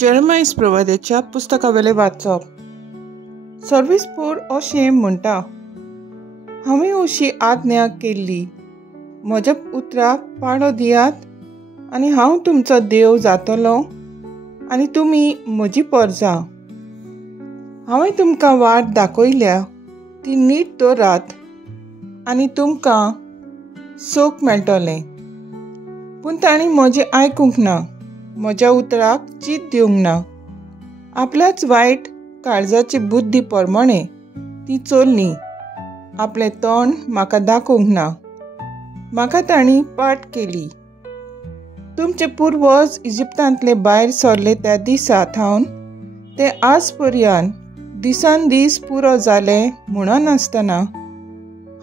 Jeremiah प्रवाद्याच्या पुस्तकावेले वाचप. सर्वेस्पूर अशें म्हणटा, हांवें अशी आज्ञा केल्ली, म्हज्या उतराक पाळो दियात आनी हांव तुमचो देव जातलो आनी तुमी म्हजी परजां. हांवें तुमकां वाट दाखयल्या ती नीट दवरात आनी तुमकां सूख मेळटलें. पूण तांणी म्हजें आयकूंक ना, म्हज्या उतराक चीत दिवंक ना. आपल्याच वायट काळजाची बुद्धी प्रमाणे ती चल्लीं. आपलें तोंड म्हाका दाखोवंक ना. म्हाका तांणी पाट केली. तुमचे पुर्वज इजिप्तांतले भायर सरले त्या दिसा थावन ते आज पर्यंत दिसान दीस पुरो जाले म्हणून आसतना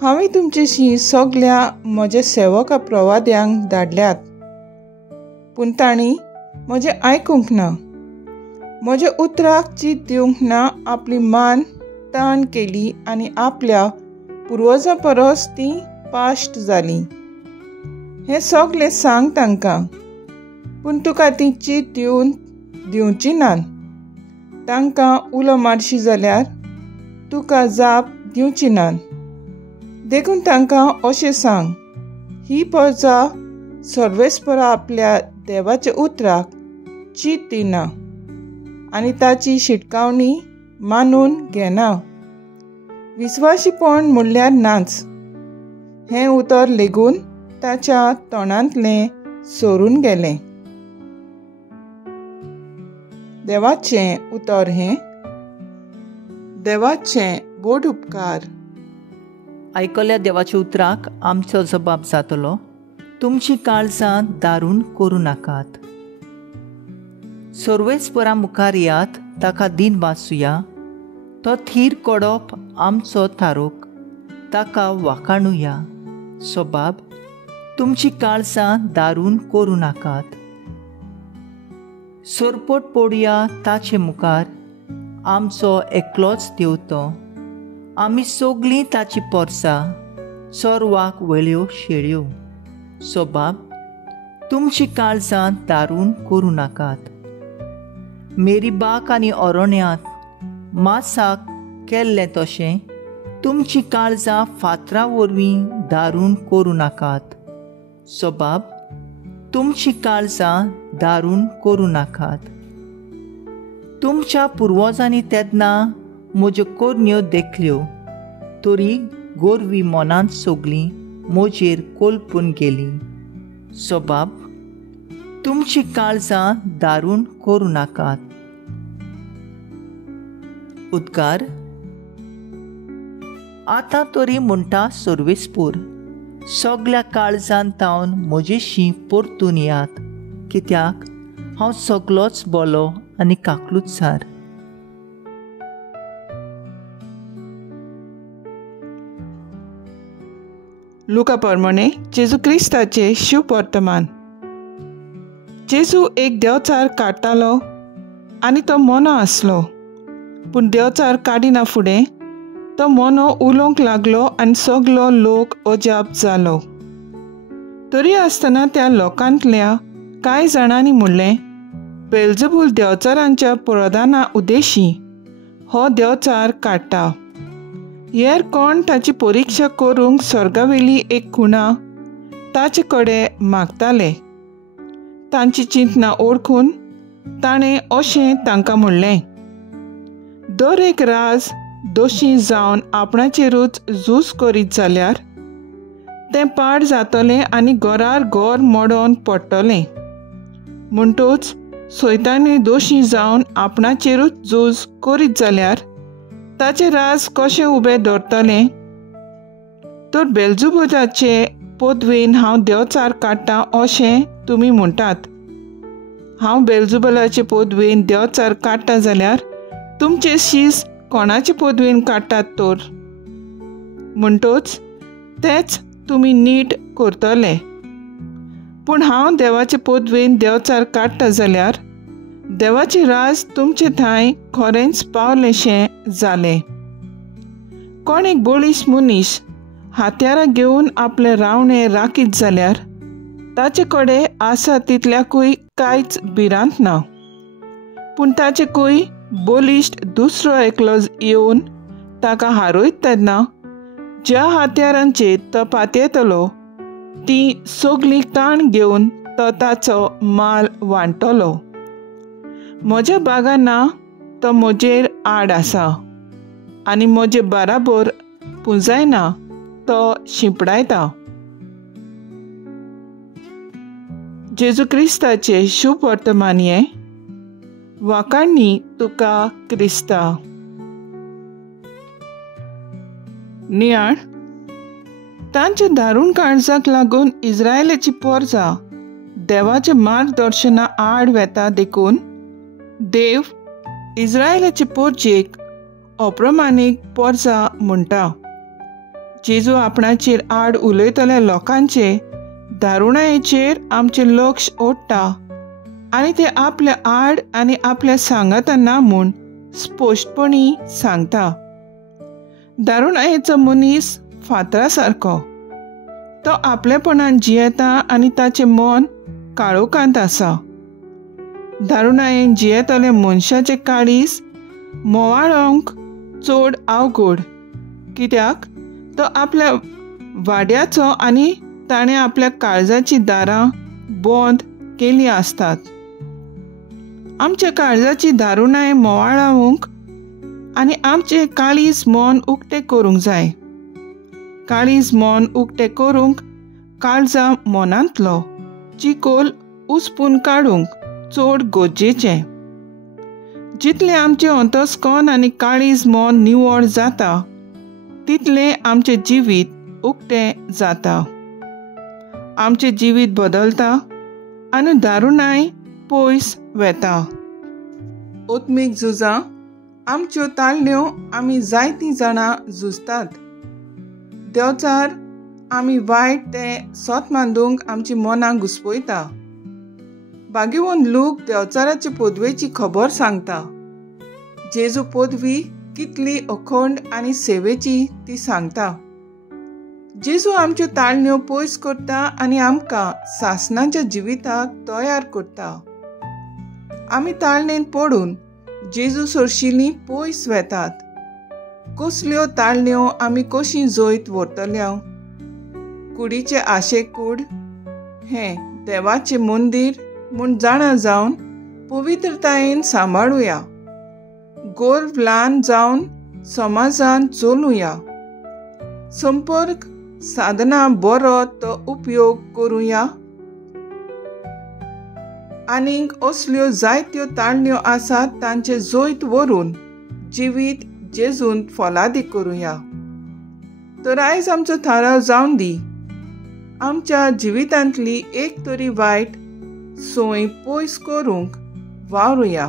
हांवें तुमचेशी सगळ्या म्हज्या सेवका प्रवाद्यांक धाडल्यात. पूण तांणी म्हजें आयकूंक ना. म्हज्या उतराक चीत दिवंक ना. आपली मान ताण केली आनी आपल्या पुर्वजां परस ती पाश्ट जाली. हें सगळें सांग तांकां, पूण तुका ती चीत दिवची नात. तांकां उलो मारशी जाल्यार तुका जाप दिवची नात. देखून तांकां अशें सांग, ही परजा सर्वेस्परा आपल्या देवाच्या उतराक चीत दिना आनी ताची शिटकावणी मानून घेना. विस्वाशीपण म्हणल्यार नाच. हें उतर लेगून ताच्या तोंडांतलें सोरून गेलें. देवाचें उतर हें. देवाचें बोड उपकार. आयकल्या देवाच्या उतराक आमचो जबाब जातलो, तुमची काळजां दारून करूं नाकात. सर्वेस्परा मुखार यात, ताका दिन वाचुया. तो थीर कोडप आमचो थारोक, ताका वाखाणुया. सोबाब, तुमची काळजां दारून करूं नाकात. सोरपोट पडुया ताचे मुखार, आमचो एकलोच देव तो. आमी सगळीं ताची परसां, चोरवाक वेळ्यो शेळयो. सोबाब, तुमची काळजां दारून करूं नाकात. मेरीबाक आनी अरण्यांत मासाक केल्लें तशें तुमची काळजां फातरां वरवीं दारून करूं नाकात. सोबाब, तुमची काळजां दारून करूं नाकात. तुमच्या पुर्वजांनी तेन्ना म्हज्यो कोरन्यो देखल्यो, तरी गोरवी मनांत सगळीं म्हजेर कोलपून गेली. सोबाब, तुमची काळजां दारून करूं नाकात. उद्गार. आतां तरी म्हणटा सर्वेस्पूर, सगळ्या काळजान तावन म्हजेशी परतून यात, कित्याक हांव सगळोच बोलो आनी काकलूतसार. लुका प्रमाणे जेजू क्रिस्ताचे शिव वर्तमान. जेजू एक देवचार काडटालो आनी तो मोनो आसलो. पूण देवचार काडिना फुडें तो मोनो उलोवंक लागलो आनी सगळो लोक अजाप जालो. तरी आसतना त्या लोकांतल्या कांय जाणांनी म्हणलें, बेल्झेबूल देवचारांच्या प्रधाना उद्देशी हो देवचार काडटा. हेर कोण ताची परिक्षा करूंक स्वर्गावेली एक खुणा ताचे कडेन मागताले. तांची चिंतना ओळखून ताणें अशें तांकां म्हणलें, दर एक राज दोशी जावन आपणाचेरूच झूज करीत जाल्यार तें पाड जातलें आनी घोरार घोर मोडोन पडटलें. म्हणटूच सैतानी दोशी जावन आपणाचेरूच झूज करीत जाल्यार ताचें राज कशें उबें दवरतलें. तर बेल्झेबूलाचे पदवेन हांव देवचार काडटां अशें तुमी म्हणटात. हांव बेल्झेबूलाचे पदवेन देवचार काडटां जाल्यार तुमचे शीस कोणाचे पदवेन काडटात तर? म्हणटूच तेंच तुमी नीट करतले. पूण हांव देवाचे पदवेन देवचार काडटां जाल्यार देवाचें राज तुमचे थंय खरेंच पावलेशें जालें. कोण एक बोळीश मनीस हात्यारां घेवन आपलें रावणें राखीत जाल्यार ताचे कडेन आसा तितल्याकूय कांयच भिरांत ना. पूण ताचे कूय बोलिश्ट दुसरो एकलो येवन ताका हारोयत तेन्ना ज्या हात्यारांचेर तो पातयेतलो ती सगळी काण घेवन तो ताचो माल वांटतलो. म्हज्या बागांना तो म्हजेर आड आसा आनी म्हजे बाराबर पुंजायना तो शिंपडायता. जेजू क्रिस्ताचे शुभ वर्तमान हें वाखाणणी तुका क्रिस्ता. नियाळ तांच्या दारूण काळजाक लागून इस्रायलाची पोरसां देवाच्या मार्गदर्शना आड वेता देखून देव इस्रायलाचे पोरचेक अप्रमाणीक पोरसां म्हणटा. जेजू आपणाचेर आड उलयतल्या लोकांचे दारुणायेचेर आमचें लक्ष ओडटा आनी ते आपल्या आड आनी आपल्या सांगाताना म्हूण स्पश्टपणी सांगता. दारुणायेचो मनीस फातरा सारको. तो आपलेपणान जियेता आनी ताचें मन काळोखांत आसा. दारुणायेन जियेतले मनशाचें काळीज मोवाळोवंक चड अवघड, कित्याक तो आपल्या वाड्याचो आनी ताणें आपल्या काळजाची दारां बंद केलीं आसतात. आमच्या काळजाची दारुणाय मोवाळावंक आनी आमचें काळीज मन उक्तें करूंक जाय. काळीज मन उक्तें करूंक काळजां मनांतलो चिकोल उसपून काडूंक चड गरजेचें. जितलें आमचें अंतस्कन आनी काळीज मन निवळ जाता तितलें आमचें जिवीत उक्तें जाता. आमचें जिवीत बदलता आनी दारुणाय पयस वेता. ओत्मीक झुजां आमच्यो ताळण्यो आमी जायतीं जाणां झुजतात. देंवचार आमी वायट तें सोत मांदूंक आमची मनां घुस्पयता. बागेवन लोक देंवचाराचे पदवेची खबर सांगता. जेजू पदवी कितली अखंड आनी सेवेची ती सांगता. जेजू आमच्यो ताळण्यो पयस करता आनी आमकां सासणाच्या जिविताक तयार करता. आमी ताळणेन पडून जेजू सरशिल्लीं पयस वेतात. कसल्यो ताळण्यो आमी कशीं जैत व्हरतल्या? कुडीचे आशेक कूड हें देवाचें मंदीर म्हूण जाणा जावन पवित्रतायेन सांबाळुया. गोरव ल्हान जावन समाजान चलुया. संपर्क साधना बरो तो उपयोग करुया. आनीक असल्यो जायत्यो ताळण्यो आसात तांचे जैत व्हरून जिवीत जेजून फलादी करुया. तर आयज आमचो थाराव जावन दी. आमच्या जिवितांतली एक तरी वायट सोय पयस करूंक वावरुया.